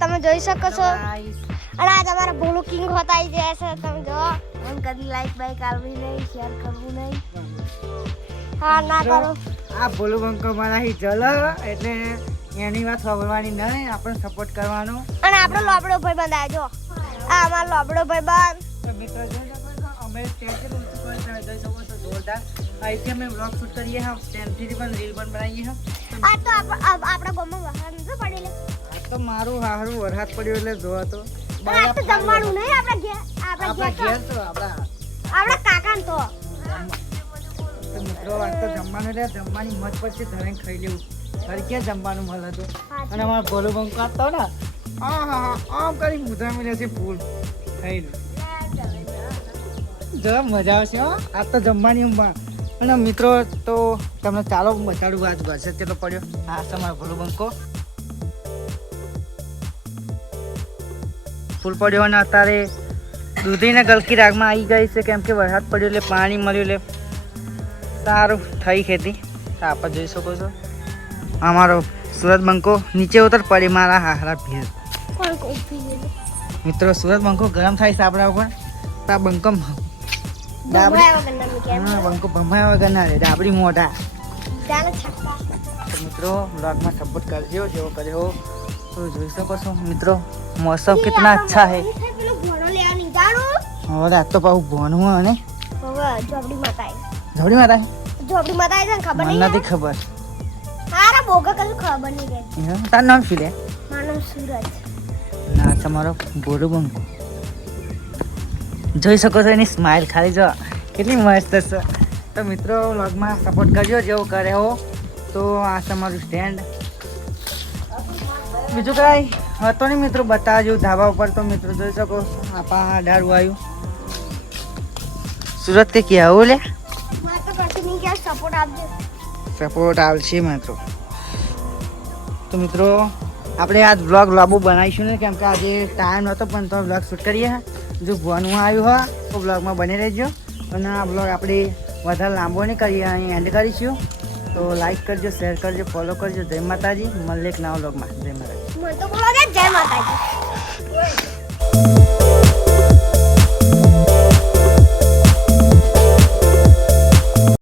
તમે જોઈ શકો છો. અને આ તમારા ભૂલું કિંગ હોતા આવી જાય છે તમે જો એમ કદી લાઈક બાઈક આવવી નહીં શેર કરવું નહીં. હા ના કરો. આ ભોલું બંકો મારાથી જલ એટલે એની વાત સાંભળવાની નહીં આપણે સપોર્ટ કરવાનો. અને આપણો લોબડો ભાઈ બંધ આવજો આ અમારો લોબડો ભાઈ બંધ. મિત્રો અમે સ્ટેજ પર જોઈ શકો છો જોરદાર. અહીંથી અમે બ્લોગ શૂટ કરીએ હા સ્ટેન્ડથી પણ રીલ પણ બનાવીએ હા. આ તો આપ- તો મારું હારું વરસાદ પડ્યો એટલે જોવા તો આ તો જમવાનું નહીં આપણા ઘેર આપણા આપણા ઘેર ઘેર તો આપણા આપણા કાકાને તો. તો મિત્રો આ તો જમવાનું એટલે જમવાની મત પછી ધરાઈને ખાઈ લેવું. ઘરે ક્યાં જમવાનું મળે તો? અને અમારો ભોલું બંકો આપતો ને હા હા આમ કરી મુદ્રા મળે છે ફૂલ. ખાઈ લો. જો મજા આવશે હો. આ તો જમવાની ઊંઘમાં અને મિત્રો તો તમને ચાલો બતાડું આજ વરસાદ કેટલો પડ્યો. આ તમારો મારો ભોલું બંકો. ફૂલ પડ્યો અને અત્યારે દૂધીને ગલકી રાગમાં આવી ગઈ છે કેમ કે વરસાદ પડ્યો એટલે પાણી મળ્યું એટલે સારું થઈ ખેતી. આપ આપણે જોઈ શકો છો. અમારો સુરત બંકો નીચે ઉતર પડી મારા હારા ભીડ મિત્રો સુરત બંકો ગરમ થાય છે આપણા ઉપર આ બંકો બંકો ભમાયા વગર ના રે ડાબડી મોઢા. મિત્રો બ્લોગમાં સપોર્ટ કરજો જેવો કર્યો તો જોઈ શકો છો મિત્રો મોસમ કેટલા અચ્છા હે હવે રાત તો પાછું ભણવું અને જોબડી માતા જોડી માતા જોબડી માતા છે ખબર નહીં નથી ખબર. હારા બોગા કશું ખબર નહીં રહે એમ? તારું નામ શું લે? મારું નામ સુરજ. ના તમારો ગોરું બંકો. જોઈ શકો છો એની સ્માઇલ ખાલી જો કેટલી મસ્ત છે. તો મિત્રો વ્લોગમાં સપોર્ટ કરજો જેવો કરે હો. તો આ તમારું સ્ટેન્ડ બીજું કાંઈ હતો નહીં મિત્રો, બતાવજો. ધાબા ઉપર તો મિત્રો જોઈ શકો આપા અઢારું આવ્યું. સુરત કે ક્યાં? આવું લે. સપોર્ટ આવશે મિત્રો. તો મિત્રો, આપણે આજ બ્લોગ લાંબુ બનાવીશું ને, કેમ કે આજે ટાઈમ નહોતો પણ તો બ્લોગ શૂટ કરીએ. જો ભણવું આવ્યું હોય તો બ્લોગમાં બની રહેજો. અને આ બ્લોગ આપણે વધારે લાંબો નહીં કરીએ, અહીં એન્ડ કરીશું. તો લાઈક કરજો શેર કરજો ફોલો કરજો. જય માતાજી. મળે એક નવા બ્લોગમાં જય માતાજી. જય માતાજી.